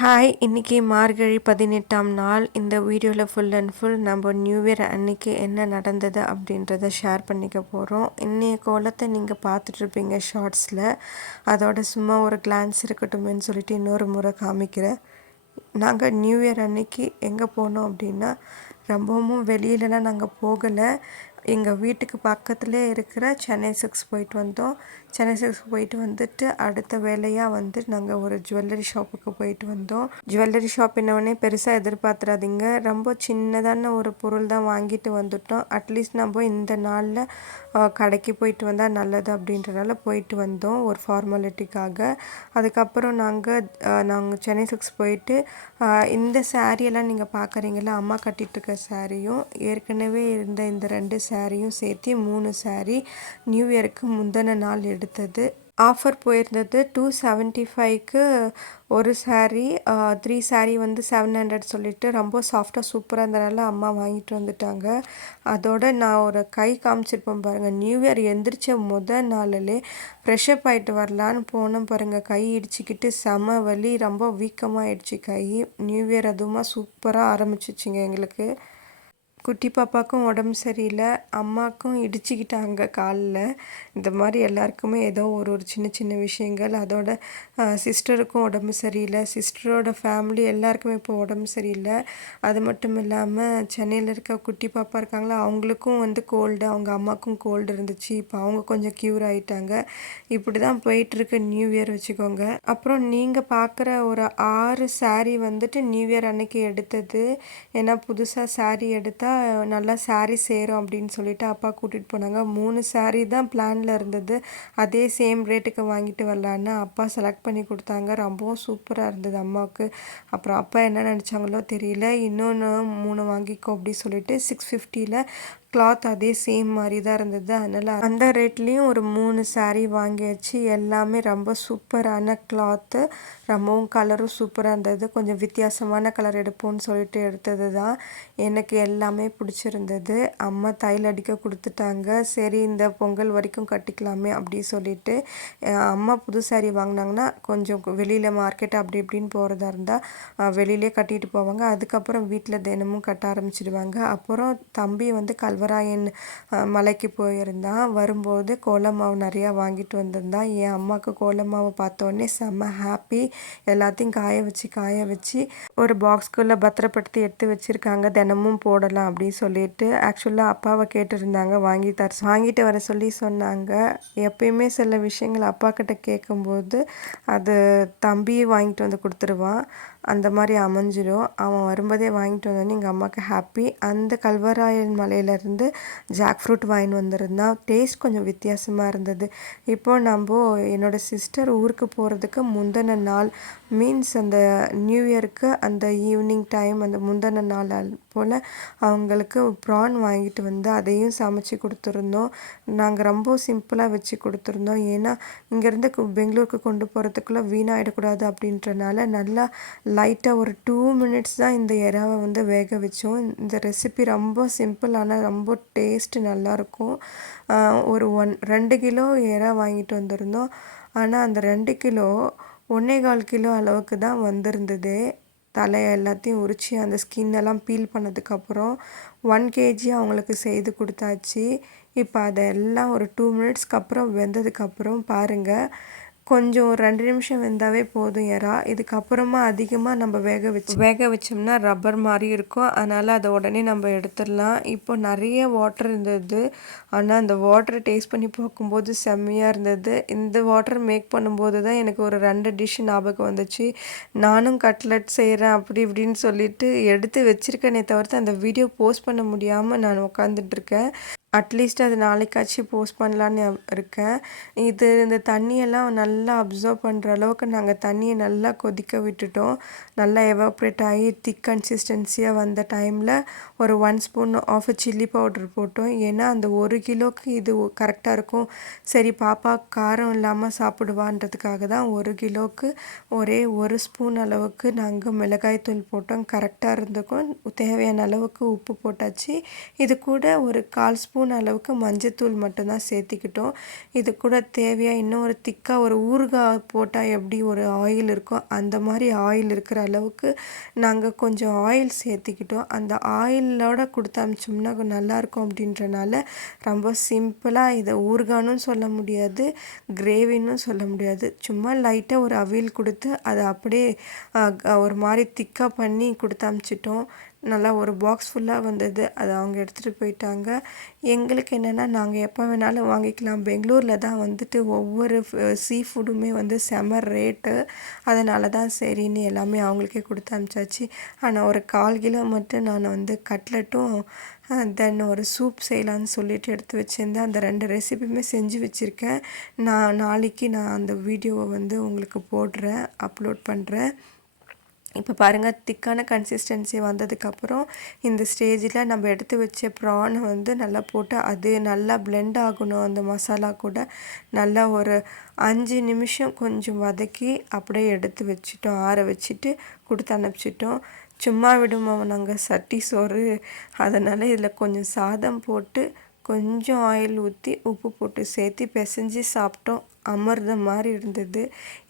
Hi, இன்றைக்கி மார்கழி 18ஆம் நாள். இந்த வீடியோவில் ஃபுல் அண்ட் ஃபுல் நம்ம நியூ இயர் அன்றைக்கி என்ன நடந்தது அப்படின்றத ஷேர் பண்ணிக்க போகிறோம். இன்றைய கோலத்தை நீங்கள் பார்த்துட்ருப்பீங்க ஷார்ட்ஸில். அதோட சும்மா ஒரு கிளான்ஸ் இருக்கட்டும்னு சொல்லிட்டு இன்னொரு முறை காமிக்கிறேன். நாங்கள் நியூ இயர் அன்றைக்கி எங்கே போனோம் அப்படின்னா, ரொம்பவும் வெளியிலலாம் நாங்கள் போகலை. எங்கள் வீட்டுக்கு பக்கத்துலேயே இருக்கிற சென்னை சில்க்ஸ் போயிட்டு வந்தோம். சென்னை சில்க்ஸ் போயிட்டு வந்துட்டு அடுத்த வேலையாக வந்து நாங்கள் ஒரு ஜுவல்லரி ஷாப்புக்கு போயிட்டு வந்தோம். ஜுவல்லரி ஷாப் என்னவொடனே பெருசாக எதிர்பார்த்துறாதீங்க, ரொம்ப சின்னதான ஒரு பொருள் தான் வாங்கிட்டு வந்துட்டோம். அட்லீஸ்ட் நம்ம இந்த நாளில் கடைக்கு போயிட்டு வந்தால் நல்லது அப்படின்றனால போயிட்டு வந்தோம் ஒரு ஃபார்மாலிட்டிக்காக. அதுக்கப்புறம் நாங்கள் சென்னை சில்க்ஸ் போயிட்டு இந்த சாரியெல்லாம் நீங்கள் பார்க்குறீங்களா, அம்மா கட்டிகிட்ருக்க சாரியும் ஏற்கனவே இருந்த இந்த 2 சாரியும் சேர்த்து 3 சாரி நியூ இயருக்கு முந்தின நாள் எடுத்தது. ஆஃபர் போயிருந்தது 275க்கு ஒரு சாரீ, 3 சாரீ வந்து 700 சொல்லிட்டு ரொம்ப சாஃப்டாக சூப்பராக இருந்தனால அம்மா வாங்கிட்டு வந்துட்டாங்க. அதோட நான் ஒரு கை காமிச்சிருப்பேன் பாருங்கள், நியூ இயர் எந்திரிச்ச நாளிலே ஃப்ரெஷ்அப் ஆகிட்டு வரலான்னு போனோம் பாருங்கள், கை இடிச்சிக்கிட்டு செம வலி, ரொம்ப வீக்கமாகிடுச்சு கை. நியூ இயர் அதுவுமா சூப்பராக ஆரம்பிச்சிச்சிங்க எங்களுக்கு. குட்டி பாப்பாவுக்கும் உடம்பு சரியில்லை, அம்மாவுக்கும் இடிச்சிக்கிட்டாங்க காலில். இந்த மாதிரி எல்லாருக்குமே ஏதோ ஒரு சின்ன சின்ன விஷயங்கள். அதோட சிஸ்டருக்கும் உடம்பு சரியில்லை, சிஸ்டரோட ஃபேமிலி எல்லாருக்குமே இப்போ உடம்பு சரியில்லை. அது மட்டும் இல்லாமல் சென்னையில் இருக்க குட்டி பாப்பா இருக்காங்களா, அவங்களுக்கும் வந்து கோல்டு, அவங்க அம்மாவுக்கும் கோல்டு இருந்துச்சு. இப்போ அவங்க கொஞ்சம் க்யூர் ஆகிட்டாங்க. இப்படி தான் போயிட்டுருக்கு நியூ இயர் வச்சுக்கோங்க. அப்புறம் நீங்கள் பார்க்குற ஒரு 6 சாரீ வந்துட்டு நியூ இயர் அன்னைக்கு எடுத்தது. ஏன்னா புதுசாக சாரீ எடுத்தால் நல்லா சாரீ சேரும் அப்படின்னு சொல்லிட்டு அப்பா கூட்டிகிட்டு போனாங்க. 3 சாரீ தான் பிளானில் இருந்தது. அதே சேம் ரேட்டுக்கு வாங்கிட்டு வரலான்னு அப்பா செலக்ட் பண்ணி கொடுத்தாங்க. ரொம்பவும் சூப்பராக இருந்தது அம்மாவுக்கு. அப்புறம் அப்பா என்ன நினச்சாங்களோ தெரியல, இன்னொன்று 3 வாங்கிக்கோ அப்படி சொல்லிட்டு 650ல் கிளாத் அதே சேம் மாதிரி தான் இருந்தது. அதனால் அந்த ரேட்லேயும் ஒரு 3 சாரீ வாங்கியாச்சு. எல்லாமே ரொம்ப சூப்பரான கிளாத்து, ரொம்பவும் கலரும் சூப்பராக இருந்தது. கொஞ்சம் வித்தியாசமான கலர் எடுப்போம்னு சொல்லிட்டு எடுத்தது தான். எனக்கு எல்லாமே பிடிச்சிருந்தது. அம்மா தையல் அடிக்க கொடுத்துட்டாங்க. சரி இந்த பொங்கல் வரைக்கும் கட்டிக்கலாமே அப்படி சொல்லிட்டு. அம்மா புது சாரீ வாங்கினாங்கன்னா கொஞ்சம் வெளியில் மார்க்கெட் அப்படி இப்படின்னு போகிறதா இருந்தால் வெளியிலே கட்டிட்டு போவாங்க. அதுக்கப்புறம் வீட்டில் தினமும் கட்ட ஆரம்பிச்சிடுவாங்க. அப்புறம் தம்பி வந்து கல்வராயன் மலைக்கு போயிருந்தான். வரும்போது கோல மாவு நிறையா வாங்கிட்டு வந்திருந்தான். என் அம்மாவுக்கு கோல மாவு பார்த்தோன்னே செம்ம ஹாப்பி. எல்லாத்தையும் காய வச்சு ஒரு பாக்ஸ்குள்ளே பத்திரப்படுத்தி எடுத்து வச்சுருக்காங்க, தினமும் போடலாம் அப்படின்னு சொல்லிட்டு. ஆக்சுவலாக அப்பாவை கேட்டிருந்தாங்க வாங்கிட்டு வர சொல்லி சொன்னாங்க. எப்பயுமே சில விஷயங்கள் அப்பா கிட்ட கேட்கும்போது அது தம்பியே வாங்கிட்டு வந்து கொடுத்துருவான், அந்த மாதிரி அமைஞ்சிடும். அவன் வரும்போதே வாங்கிட்டு வந்தோன்னே எங்கள் அம்மாவுக்கு ஹாப்பி. அந்த கல்வராயன் மலையிலேருந்து ஜாக் ஃப்ரூட் வாங்கிட்டு வந்திருந்தான். டேஸ்ட் கொஞ்சம் வித்தியாசமாக இருந்தது. இப்போது என்னோடய சிஸ்டர் ஊருக்கு போகிறதுக்கு முந்தின நாள், மீன்ஸ் அந்த நியூ இயருக்கு அந்த ஈவினிங் டைம் அந்த முந்தின நாள் போல் அவங்களுக்கு ப்ரான் வாங்கிட்டு வந்து அதையும் சமைச்சு கொடுத்துருந்தோம். நாங்கள் ரொம்ப சிம்பிளாக வச்சு கொடுத்துருந்தோம். ஏன்னா இங்கேருந்து பெங்களூருக்கு கொண்டு போகிறதுக்குள்ளே வீணாகிடக்கூடாது அப்படின்றனால நல்லா லைட்டாக ஒரு 2 மினிட்ஸ் தான் இந்த இறாவை வந்து வேக வச்சோம். இந்த ரெசிபி ரொம்ப சிம்பிள், ஆனால் ரொம்ப டேஸ்ட்டு நல்லாயிருக்கும். ஒரு 2 கிலோ இறா வாங்கிட்டு வந்திருந்தோம். ஆனால் அந்த 2 கிலோ 1.25 கிலோ அளவுக்கு தான் வந்திருந்தது. தலையை எல்லாத்தையும் உரித்து அந்த ஸ்கின்னெல்லாம் பீல் பண்ணதுக்கப்புறம் 1 கேஜி அவங்களுக்கு செய்து கொடுத்தாச்சு. இப்போ அதெல்லாம் ஒரு 2 மினிட்ஸ்க்கு அப்புறம் வெந்ததுக்கப்புறம் பாருங்கள், கொஞ்சம் ஒரு 2 நிமிஷம் வெந்தாவே போதும் இறா. இதுக்கப்புறமா அதிகமாக நம்ம வேக வச்சோம்னா ரப்பர் மாதிரி இருக்கும். அதனால் அதை உடனே நம்ம எடுத்துடலாம். இப்போ நிறைய வாட்டர் இருந்தது, ஆனால் அந்த வாட்டரை டேஸ்ட் பண்ணி பார்க்கும்போது செம்மையாக இருந்தது. இந்த வாட்டர் மேக் பண்ணும்போது தான் எனக்கு ஒரு 2 டிஷ் ஞாபகம் வந்துச்சு. நானும் கட்லட் செய்கிறேன் அப்படி இப்படின்னு சொல்லிட்டு எடுத்து வச்சுருக்கேனே தவிர்த்து அந்த வீடியோ போஸ்ட் பண்ண முடியாமல் நான் உட்காந்துட்ருக்கேன். அட்லீஸ்ட் அது நாளைக்காச்சும் போஸ்ட் பண்ணலான்னு இருக்கேன். இந்த தண்ணியெல்லாம் நல்லா அப்சர்வ் பண்ணுற அளவுக்கு நாங்கள் தண்ணியை நல்லா கொதிக்க விட்டுட்டோம். நல்லா எவாப்ரேட் ஆகி திக் கன்சிஸ்டன்சியாக வந்த டைமில் ஒரு 1 ஸ்பூன் ஆஃப் சில்லி பவுடர் போட்டோம். ஏன்னா அந்த 1 கிலோவுக்கு இது கரெக்டாக இருக்கும். சரி பாப்பா காரம் இல்லாமல் சாப்பிடுவான்றதுக்காக தான் 1 கிலோவுக்கு ஒரே 1 ஸ்பூன் அளவுக்கு நாங்கள் மிளகாய்த்தூள் போட்டோம். கரெக்டாக இருந்துக்கும். தேவையான அளவுக்கு உப்பு போட்டாச்சு. இது கூட ஒரு 1/4 ஸ்பூன் ஸ்பூன் அளவுக்கு மஞ்சத்தூள் மட்டும்தான் சேர்த்திக்கிட்டோம். இது கூட தேவையாக இன்னும் ஒரு திக்காக ஒரு ஊறுகாய் போட்டால் எப்படி ஒரு ஆயில் இருக்கோ அந்த மாதிரி ஆயில் இருக்கிற அளவுக்கு நாங்கள் கொஞ்சம் ஆயில் சேர்த்திக்கிட்டோம். அந்த ஆயிலோட கொடுத்து அனுப்பிச்சோம்னா நல்லாயிருக்கும் அப்படின்றனால ரொம்ப சிம்பிளாக இதை ஊறுகானும் சொல்ல முடியாது, கிரேவின்னு சொல்ல முடியாது. சும்மா லைட்டாக ஒரு அவியல் கொடுத்து அதை அப்படியே ஒரு மாதிரி திக்காக பண்ணி கொடுத்து அனுப்பிச்சிட்டோம். நல்லா ஒரு பாக்ஸ் ஃபுல்லாக வந்தது. அதை அவங்க எடுத்துகிட்டு போயிட்டாங்க. எங்களுக்கு என்னென்னா நாங்கள் எப்போ வேணாலும் வாங்கிக்கலாம். பெங்களூரில் தான் வந்துட்டு ஒவ்வொரு சீ ஃபுட்டுமே வந்து செம ரேட்டு. அதனால தான் சரின்னு எல்லாமே அவங்களுக்கே கொடுத்து அனுப்பிச்சாச்சு. ஆனால் ஒரு 1/4 கிலோ மட்டும் நான் வந்து கட்லெட்டும் தென் ஒரு சூப் செய்யலான்னு சொல்லிட்டு எடுத்து வச்சுருந்தேன். அந்த 2 ரெசிபியுமே செஞ்சு வச்சுருக்கேன். நாளைக்கு நான் அந்த வீடியோவை வந்து உங்களுக்கு போடுறேன், அப்லோட் பண்ணுறேன். இப்போ பாருங்கள், திக்கான கன்சிஸ்டன்சி வந்ததுக்கப்புறம் இந்த ஸ்டேஜில் நம்ம எடுத்து வச்ச ப்ரானை வந்து நல்லா போட்டு அது நல்லா பிளெண்ட் ஆகணும் அந்த மசாலா கூட. நல்லா ஒரு 5 நிமிஷம் கொஞ்சம் வதக்கி அப்படியே எடுத்து வச்சுட்டோம், ஆற வச்சுட்டு கொடுத்து அனுப்பிச்சிட்டோம். சும்மா விடுமா நாங்கள் சட்டி சோறு, அதனால் இதில் கொஞ்சம் சாதம் போட்டு கொஞ்சம் ஆயில் ஊற்றி உப்பு போட்டு சேர்த்து பிசைஞ்சு சாப்பிட்டோம். அமிர்தம் மாதிரி இருந்தது.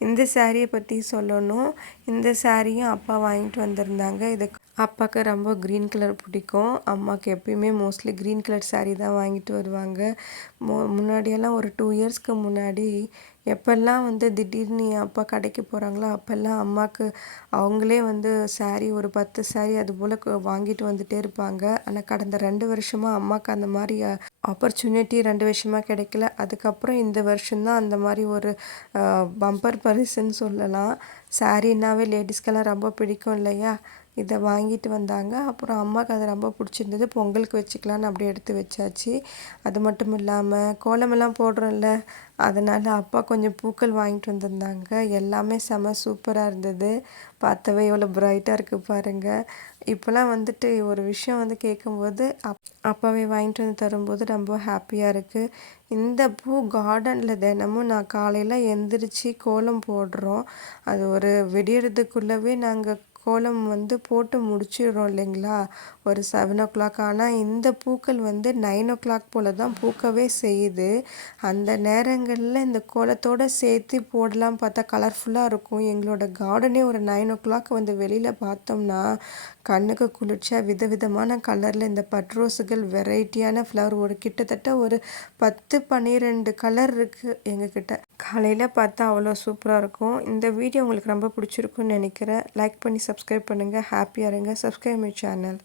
இந்த சாரியை பற்றி சொல்லணும். இந்த சாரியும் அப்பா வாங்கிட்டு வந்திருந்தாங்க. இது அப்பாவுக்கு ரொம்ப க்ரீன் கலர் பிடிக்கும். அம்மாவுக்கு எப்பயுமே மோஸ்ட்லி க்ரீன் கலர் சாரீ தான் வாங்கிட்டு வருவாங்க. முன்னாடியெல்லாம் ஒரு 2 இயர்ஸ்க்கு முன்னாடி எப்போல்லாம் வந்து திடீர்னு என் அப்பா கடைக்கு போகிறாங்களோ அப்போல்லாம் அம்மாவுக்கு அவங்களே வந்து சாரீ ஒரு 10 சாரீ அதுபோல் வாங்கிட்டு வந்துகிட்டே இருப்பாங்க. ஆனால் கடந்த 2 வருஷமாக அம்மாவுக்கு அந்த மாதிரி ஆப்பர்ச்சுனிட்டி 2 வருஷமாக கிடைக்கல. அதுக்கப்புறம் இந்த வருஷம்தான் அந்த மாதிரி ஒரு பம்பர் பரிசுன்னு சொல்லலாம். சாரீனாவே லேடிஸ்க்கெல்லாம் ரொம்ப பிடிக்கும் இல்லையா? இதை வாங்கிட்டு வந்தாங்க. அப்புறம் அம்மாவுக்கு அது ரொம்ப பிடிச்சிருந்தது. பொங்கலுக்கு வச்சுக்கலான்னு அப்படியே எடுத்து வச்சாச்சு. அது மட்டும் இல்லாமல் கோலமெல்லாம் போடுறோம்ல, அதனால் அப்பா கொஞ்சம் பூக்கள் வாங்கிட்டு வந்திருந்தாங்க. எல்லாமே செம சூப்பராக இருந்தது. பார்த்தவே எவ்வளோ பிரைட்டாக இருக்குது பாருங்கள். இப்போலாம் வந்துட்டு ஒரு விஷயம் வந்து கேட்கும்போது அப்பாவே வாங்கிட்டு வந்து தரும்போது ரொம்ப ஹாப்பியாக இருக்குது. இந்த பூ கார்டனில் தினமும் நான் காலையில் எந்திரிச்சு கோலம் போடுறோம். அது ஒரு விடியறதுக்குள்ளவே நாங்கள் கோலம் வந்து போட்டு முடிச்சிடுறோம் இல்லைங்களா, ஒரு 7 o'clock. ஆனால் இந்த பூக்கள் வந்து 9 o'clock போல் தான் பூக்கவே செய்யுது. அந்த நேரங்களில் இந்த கோலத்தோடு சேர்த்து போடலாம் பார்த்தா கலர்ஃபுல்லாக இருக்கும். எங்களோட கார்டனே ஒரு 9 o'clock வந்து வெளியில் பார்த்தோம்னா கண்ணுக்கு குளிர்ச்சியாக விதவிதமான கலரில் இந்த பட்ரோஸுகள் வெரைட்டியான ஃப்ளவர் ஒரு கிட்டத்தட்ட ஒரு 10-12 கலர் இருக்குது எங்ககிட்ட. காலையில் பார்த்தா அவ்வளோ சூப்பராக இருக்கும். இந்த வீடியோ உங்களுக்கு ரொம்ப பிடிச்சிருக்குன்னு நினைக்கிறேன். லைக் பண்ணி சப்ஸ்கிரைப் பண்ணுங்கள். ஹாப்பியாக இருங்க. Subscribe my channel.